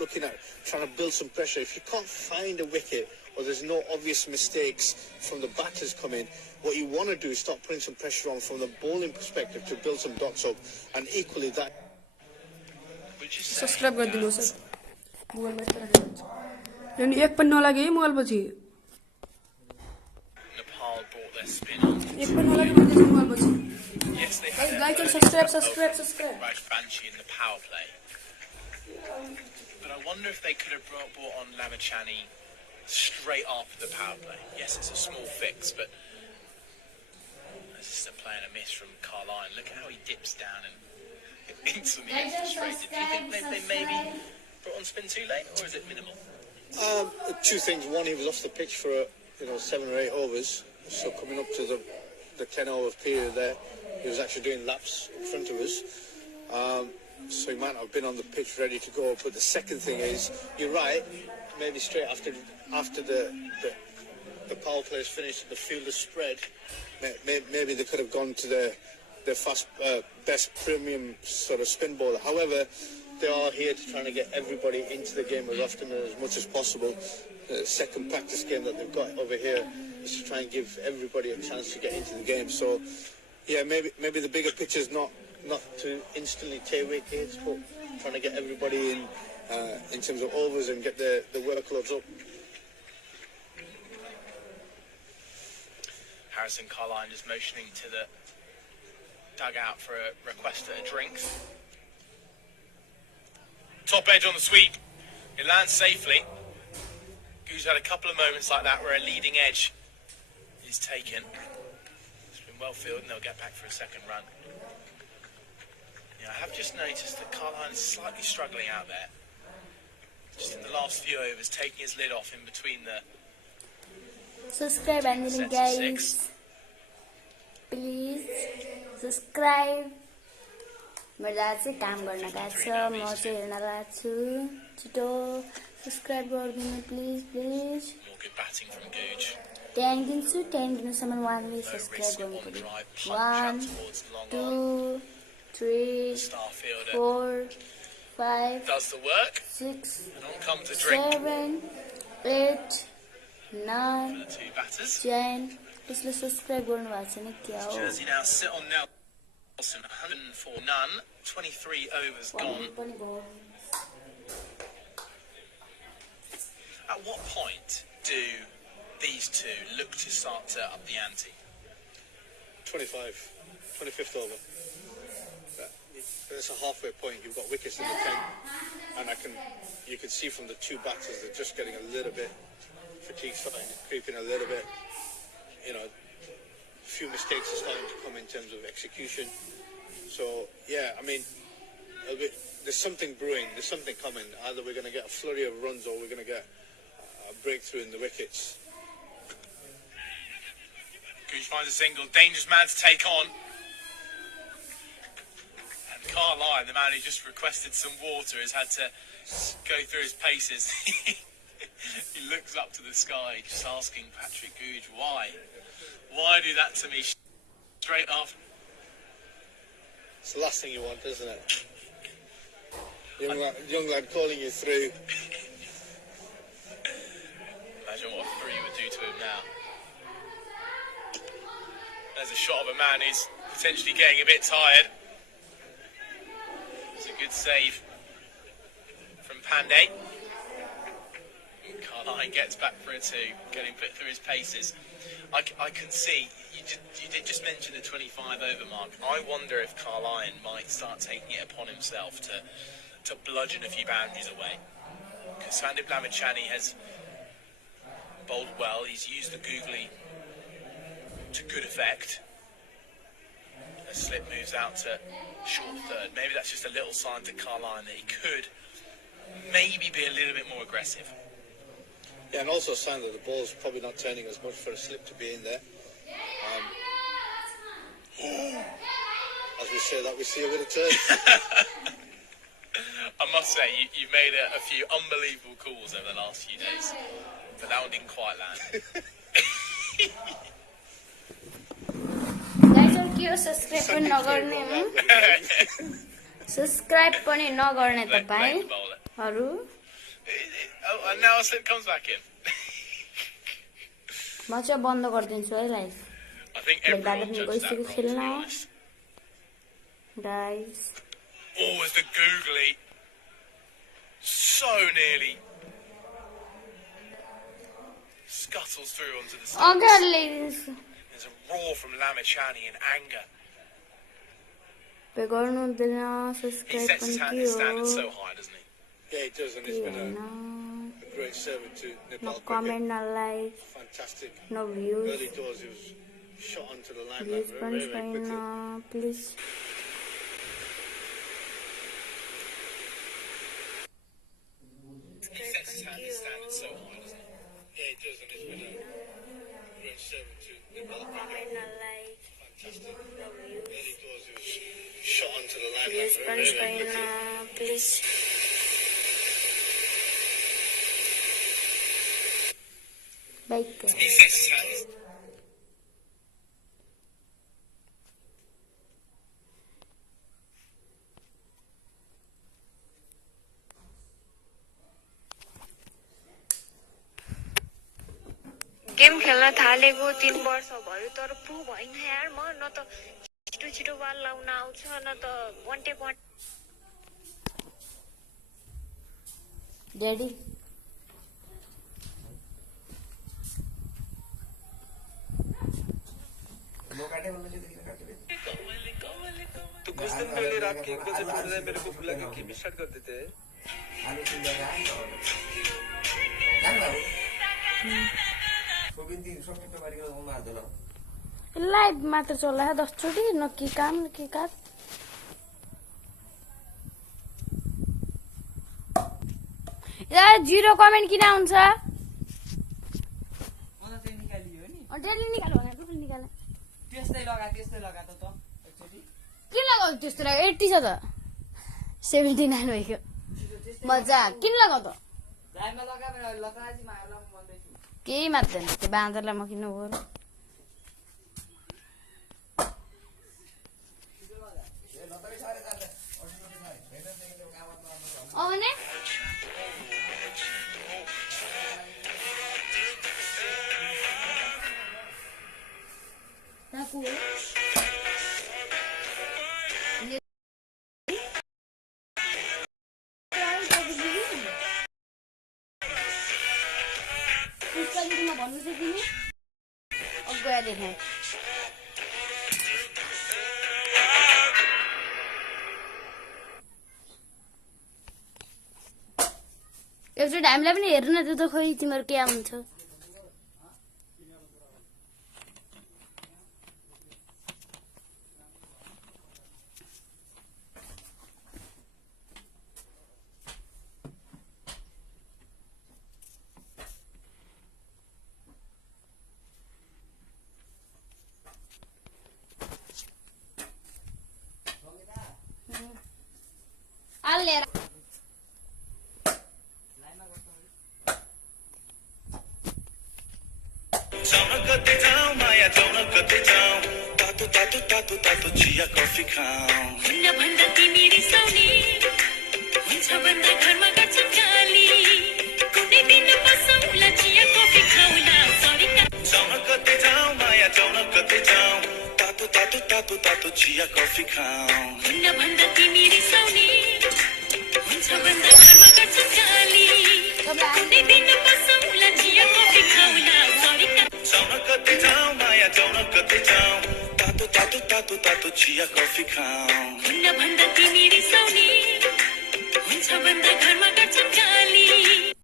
looking at trying to build some pressure. If you can't find a wicket or there's no obvious mistakes from the batters coming, what you want to do is start putting some pressure on from the bowling perspective to build some dots up, and equally that. Subscribe गरिदिनु sir मोबाइलमा यस्तो राख्नु अनि एक पनि नलागे है mobile पछि Nepal brought their spin on. एक पनि नलागे भन्दै मोबाइल पछि Yes, they had like and subscribe. Rajbanshi in the power play. But I wonder if they could have brought on Lamachani straight after the power play. Yes, it's a small fix, but this is a play and a miss from Carline. Look at how he dips down and instantly gets frustrated. Do you think they maybe brought on spin too late, or is it minimal? Two things. One, he was off the pitch for 7 or 8 overs. So coming up to the 10-over period there, he was actually doing laps in front of us. So he might not have been on the pitch ready to go. But the second thing is, you're right. Maybe straight after the power play is finished, the field is spread. Maybe they could have gone to their fast best premium sort of spin bowler. However, they are here to try to get everybody into the game as often and as much as possible. The second practice game that they've got over here is to try and give everybody a chance to get into the game. So, yeah, maybe the bigger picture is not to instantly tear wickets, but trying to get everybody in terms of overs and get the workloads up. Harrison Carline just motioning to the dugout for a request at a drink. Top edge on the sweep. It lands safely. Goo's had a couple of moments like that where a leading edge is taken. It's been well fielded and they'll get back for a second run. Yeah, I have just noticed that Carline is slightly struggling out there. Just in the last few overs, taking his lid off in between the subscribe and guys. Please subscribe. मेरो दादा चाहिँ काम गर्न गएको छ म चाहिँ हेर्न गएको छु छिटो सब्स्क्राइब गरिदिनु प्लिज 10 दिन्छु 10 दिनसम्म उहाँले सब्स्क्राइब गर्नुपर्यो 1 2 3 4 5 does the work 6 and on comes a drink 7 8 9 the two batters 10 त्यसले सब्स्क्राइब गर्नु भएको छैन के हो Jersey now sit on Nelson 104 none 23 overs gone. At what point do these two look to start to up the ante? 25th over. There's a halfway point. You've got wickets in the 10, and you can see from the two batters they're just getting a little bit fatigued, starting to creep in a little bit. A few mistakes are starting to come in terms of execution. So yeah, I mean, there's something brewing. There's something coming. Either we're going to get a flurry of runs or we're going to get a breakthrough in the wickets. Gooch finds a single. Dangerous man to take on. And Carline, the man who just requested some water, has had to go through his paces. He looks up to the sky, just asking Patrick Gooch, why? Why do that to me straight after? It's the last thing you want, isn't it? Young lad calling you through. Imagine what 3 would do to him now. There's a shot of a man who's potentially getting a bit tired. It's a good save from Pandey. Carline gets back for a 2, getting put through his paces. I can see, you did just mention the 25 over mark. I wonder if Carline might start taking it upon himself to bludgeon a few boundaries away. Because Sandip Lamachani has bowled well, he's used the googly to good effect. A slip moves out to short third. Maybe that's just a little sign to Carline that he could maybe be a little bit more aggressive. Yeah, and also a sign that the ball's probably not turning as much for a slip to be in there. As we say that, we see a bit of turn. I must say, you made a few unbelievable calls over the last few days, but that one didn't quite land. Guys, के हो subscribe पनि नगर्ने subscribe पनि नगर्ने तपाईहरु Oh, and now a slip comes back in. म चाहिँ बन्द गरिदिन्छु है live I think everyone judged that wrong, to be honest. Guys Oh, was the googly so nearly scuttles through onto the stage. अगाडि There's a roar from Lamichani in anger. पे गर्नु हुँदैन He subscribe sets his पनि standards so के high, doesn't he? Yeah, he does, and he's been a great servant to No Nepal comment, cricket. no like, Fantastic. no views. Early doors, he was shot onto the limelight Please very, punch very fine, quickly. please. He sets his standards so high, doesn't he? Yeah, he does, and he's been a great servant to Nepal cricket. Comment, no like, Fantastic. no views. Early doors, he was shot onto the Please limelight punch very, very fine, quickly. please. Bike. He sets his standards. Game खेल्न थालेको 3 वर्ष भयो तर pro भइन यार म न त छिटो छिटो बाल लाउन आउँछ न त पन्टे Daddy. तो कुछ दिन पहले रात के 1 बजे बोल रहे मेरे को बुला के गेम स्टार्ट कर देते हैं लाइभ मात्र चला है 10 चोटी न की काम की का यार जीरो कमेन्ट किन हुन्छ डेली निकाल्नु भने रुपल निकाल्नु त्यस्तै लगा त एकचोटी किन लगाउ त्यस्तो लाग्यो 80 छ त 79 भएको मजा किन लगाउ त लाइभमा लगा लताजी मार्ला म भन्दैछु केही मात्दैन त्यो बाँदरलाई म किन हो भने भन्नु चाहिँ तिमी अगुवा देखाए एकचोटि हामीलाई पनि हेर्न त्यो त खोइ तिम्रो के हुन्छ आलेर कतै जाऊँ माया जाउन कतै जाऊँ तातो तातो तातो तातो चिया कफी खाऊँ हुन्न भन्दा तिमी रिसाउने हुन्छ भन्दा घरमा गर्छ गाली कुनै दिन बसौँला चिया कफी खाउला सरी जाउन कतै जाऊँ माया जाउन कतै जाऊँ तातो तातो तातो तातो चिया कफी खाऊँ हुन्न भन्दा तिमी रिसाउने हुन्छ भन्दा घरमा गर्छ गाली कुनै दिन बसौँला चिया कफी खाउला सरी जाउन कतै जाऊँ माया जाउन कतै जाऊँ तातो तातो तातो तातो चिया कफी खाऊँ हुन्न भन्दा तिमी रिसाउने हुन्छ भन्दा घरमा गर्छ गाली